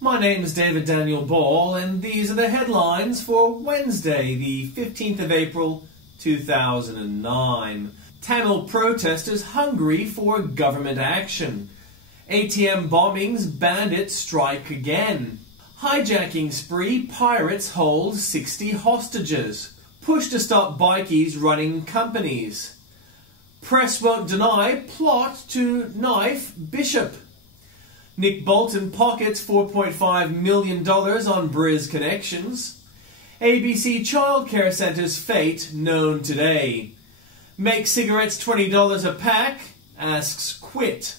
My name is David Daniel Ball, and these are the headlines for Wednesday, the 15th of April, 2009. Tamil protesters hungry for government action. ATM bombings, bandits strike again. Hijacking spree, pirates hold 60 hostages. Push to stop bikies running companies. Press won't deny plot to knife Bishop. Nick Bolton pockets $4.5 million on Briz connections. ABC childcare centre's fate known today. Make cigarettes $20 a pack, asks quit.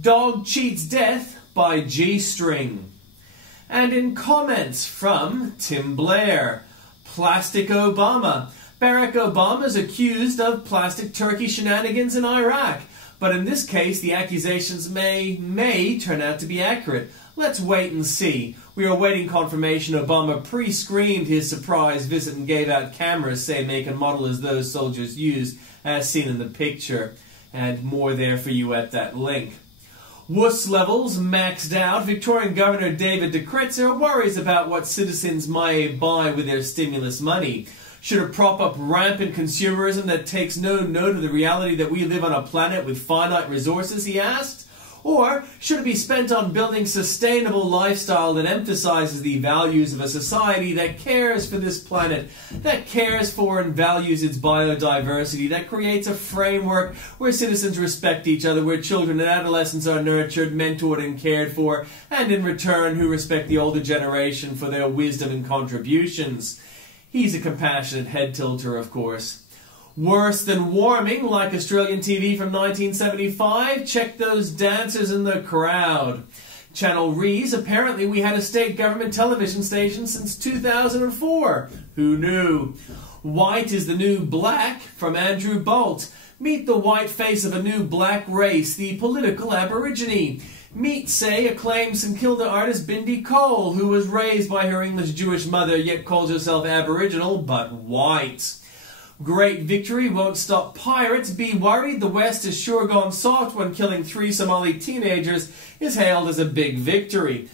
Dog cheats death by G-string. And in comments from Tim Blair, Plastic Obama. Barack Obama is accused of plastic turkey shenanigans in Iraq. But in this case, the accusations may turn out to be accurate. Let's wait and see. We are awaiting confirmation Obama pre-screened his surprise visit and gave out cameras, same make and model as those soldiers used, as seen in the picture. And more there for you at that link. Wuss levels maxed out. Victorian Governor David de Kretser worries about what citizens might buy with their stimulus money. Should it prop up rampant consumerism that takes no note of the reality that we live on a planet with finite resources, he asked? Or should it be spent on building sustainable lifestyle that emphasizes the values of a society that cares for this planet, that cares for and values its biodiversity, that creates a framework where citizens respect each other, where children and adolescents are nurtured, mentored and cared for, and in return who respect the older generation for their wisdom and contributions? He's a compassionate head tilter, of course. Worse than warming, like Australian TV from 1975? Check those dancers in the crowd. Channel Rees, apparently we had a state government television station since 2004. Who knew? White is the new black from Andrew Bolt. Meet the white face of a new black race, the political aborigine. Meet, say, acclaimed St Kilda artist Bindi Cole, who was raised by her English Jewish mother, yet calls herself Aboriginal, but white. Great victory won't stop pirates. Be worried, the West has sure gone soft when killing 3 Somali teenagers is hailed as a big victory.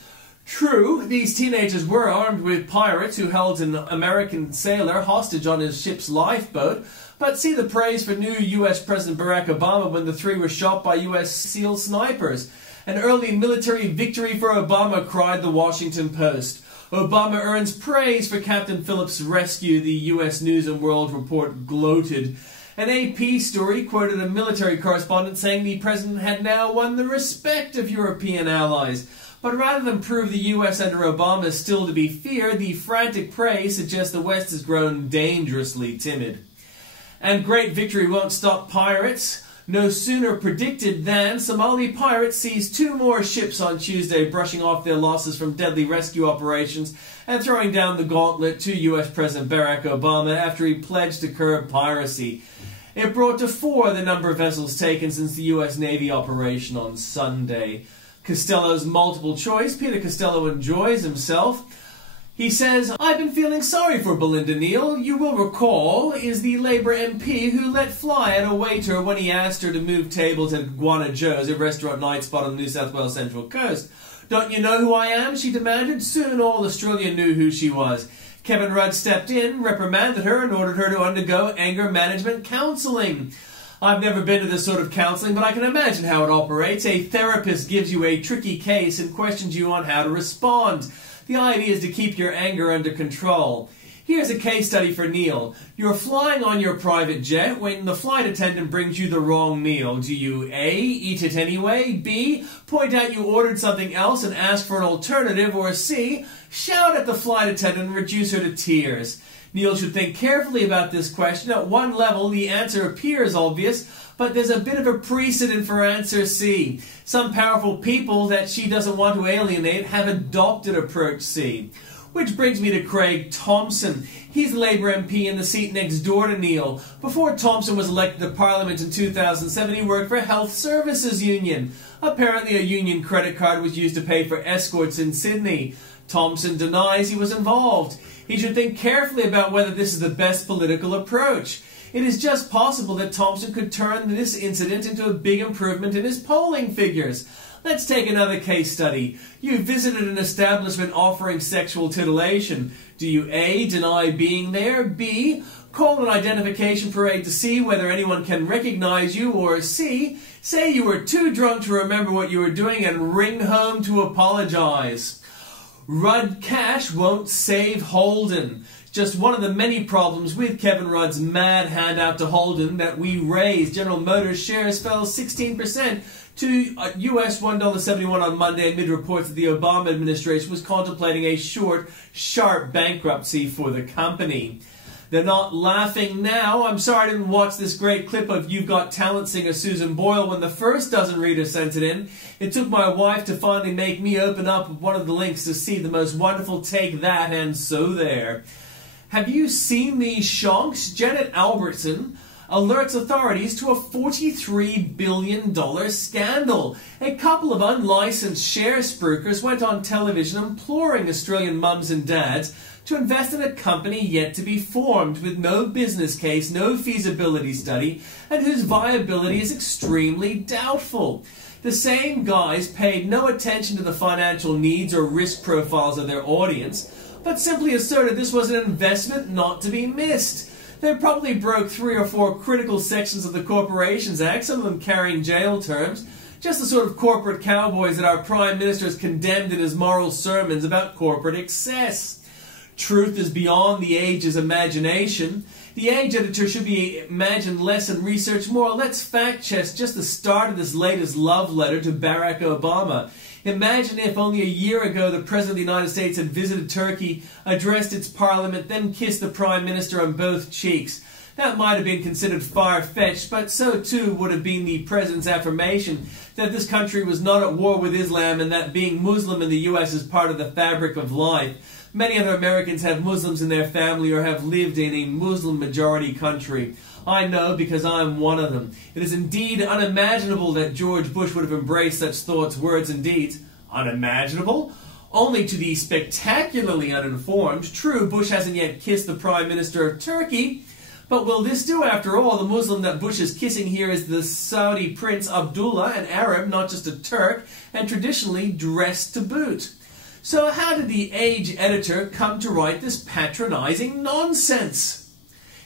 True, these teenagers were armed with pirates who held an American sailor hostage on his ship's lifeboat, but see the praise for new U.S. President Barack Obama when the 3 were shot by U.S. SEAL snipers. An early military victory for Obama, cried the Washington Post. Obama earns praise for Captain Phillips' rescue, the U.S. News and World Report gloated. An AP story quoted a military correspondent saying the president had now won the respect of European allies. But rather than prove the U.S. under Obama is still to be feared, the frantic praise suggests the West has grown dangerously timid. And great victory won't stop pirates. No sooner predicted than Somali pirates seized 2 more ships on Tuesday, brushing off their losses from deadly rescue operations and throwing down the gauntlet to U.S. President Barack Obama after he pledged to curb piracy. It brought to 4 the number of vessels taken since the U.S. Navy operation on Sunday. Costello's multiple choice. Peter Costello enjoys himself. He says, I've been feeling sorry for Belinda Neal. You will recall, is the Labour MP who let fly at a waiter when he asked her to move tables at Guana Joe's, a restaurant night spot on the New South Wales Central Coast. Don't you know who I am? She demanded. Soon all Australia knew who she was. Kevin Rudd stepped in, reprimanded her, and ordered her to undergo anger management counselling. I've never been to this sort of counselling, but I can imagine how it operates. A therapist gives you a tricky case and questions you on how to respond. The idea is to keep your anger under control. Here's a case study for Neil. You're flying on your private jet when the flight attendant brings you the wrong meal. Do you A, eat it anyway, B, point out you ordered something else and ask for an alternative, or C, shout at the flight attendant and reduce her to tears? Neil should think carefully about this question. At one level, the answer appears obvious, but there's a bit of a precedent for answer C. Some powerful people that she doesn't want to alienate have adopted approach C. Which brings me to Craig Thompson. He's Labour MP in the seat next door to Neil. Before Thompson was elected to Parliament in 2007, he worked for Health Services Union. Apparently a union credit card was used to pay for escorts in Sydney. Thompson denies he was involved. He should think carefully about whether this is the best political approach. It is just possible that Thompson could turn this incident into a big improvement in his polling figures. Let's take another case study. You visited an establishment offering sexual titillation. Do you A, deny being there, B, call an identification parade to see whether anyone can recognize you, or C, say you were too drunk to remember what you were doing and ring home to apologize? Rudd cash won't save Holden. Just one of the many problems with Kevin Rudd's mad handout to Holden that we raised. General Motors shares fell 16% to US $1.71 on Monday amid reports that the Obama administration was contemplating a short, sharp bankruptcy for the company. They're not laughing now. I'm sorry I didn't watch this great clip of You've Got Talent singer Susan Boyle when the first dozen readers sent it in. It took my wife to finally make me open up one of the links to see the most wonderful Take That, and so there. Have you seen these shonks? Janet Albertson alerts authorities to a $43 billion scandal. A couple of unlicensed share spookers went on television imploring Australian mums and dads to invest in a company yet to be formed, with no business case, no feasibility study, and whose viability is extremely doubtful. The same guys paid no attention to the financial needs or risk profiles of their audience, but simply asserted this was an investment not to be missed. They probably broke 3 or 4 critical sections of the Corporations Act, some of them carrying jail terms, just the sort of corporate cowboys that our Prime Minister has condemned in his moral sermons about corporate excess. Truth is beyond the Age's imagination. The Age editor should be imagined less and research more. Let's fact check just the start of this latest love letter to Barack Obama. Imagine if only a year ago the President of the United States had visited Turkey, addressed its parliament, then kissed the Prime Minister on both cheeks. That might have been considered far-fetched, but so too would have been the President's affirmation that this country was not at war with Islam and that being Muslim in the U.S. is part of the fabric of life. Many other Americans have Muslims in their family or have lived in a Muslim-majority country. I know because I'm one of them. It is indeed unimaginable that George Bush would have embraced such thoughts, words, and deeds. Unimaginable? Only to the spectacularly uninformed. True, Bush hasn't yet kissed the Prime Minister of Turkey. But will this do? After all, the Muslim that Bush is kissing here is the Saudi Prince Abdullah, an Arab, not just a Turk, and traditionally dressed to boot. So how did the Age editor come to write this patronizing nonsense?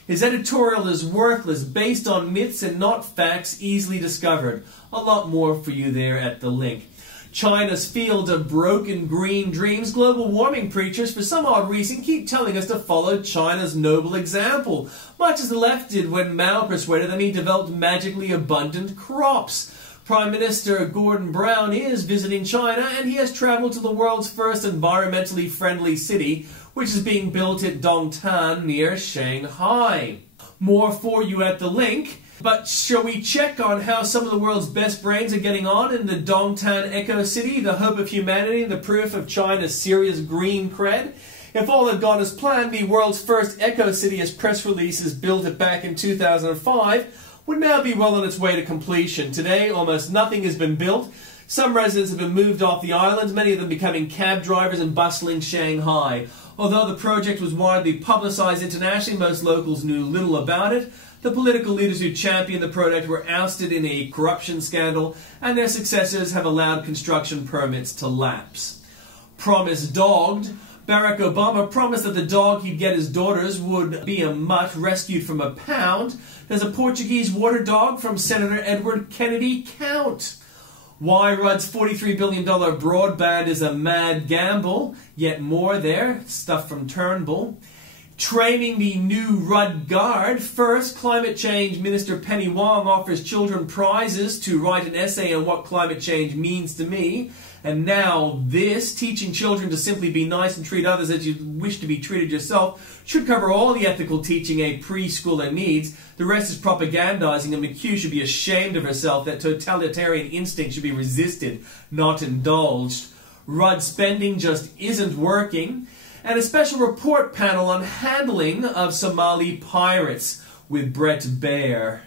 His editorial is worthless, based on myths and not facts easily discovered. A lot more for you there at the link. China's field of broken green dreams. Global warming preachers, for some odd reason, keep telling us to follow China's noble example, much as the left did when Mao persuaded them he developed magically abundant crops. Prime Minister Gordon Brown is visiting China, and he has traveled to the world's first environmentally friendly city, which is being built at Dongtan near Shanghai. More for you at the link. But shall we check on how some of the world's best brains are getting on in the Dongtan Eco-City, the hope of humanity, the proof of China's serious green cred? If all had gone as planned, the world's first Eco-City, as press releases built it back in 2005, would now be well on its way to completion. Today, almost nothing has been built. Some residents have been moved off the island, many of them becoming cab drivers in bustling Shanghai. Although the project was widely publicized internationally, most locals knew little about it. The political leaders who championed the project were ousted in a corruption scandal, and their successors have allowed construction permits to lapse. Promise dogged. Barack Obama promised that the dog he'd get his daughters would be a mutt rescued from a pound. Does a Portuguese water dog from Senator Edward Kennedy count? Why Rudd's $43 billion broadband is a mad gamble. Yet more there. Stuff from Turnbull. Training the new Rudd Guard. First, Climate Change Minister Penny Wong offers children prizes to write an essay on what climate change means to me. And now this, teaching children to simply be nice and treat others as you wish to be treated yourself, should cover all the ethical teaching a preschooler needs. The rest is propagandizing, and McHugh should be ashamed of herself. That totalitarian instinct should be resisted, not indulged. Rudd spending just isn't working. And a special report panel on handling of Somali pirates with Brett Bair.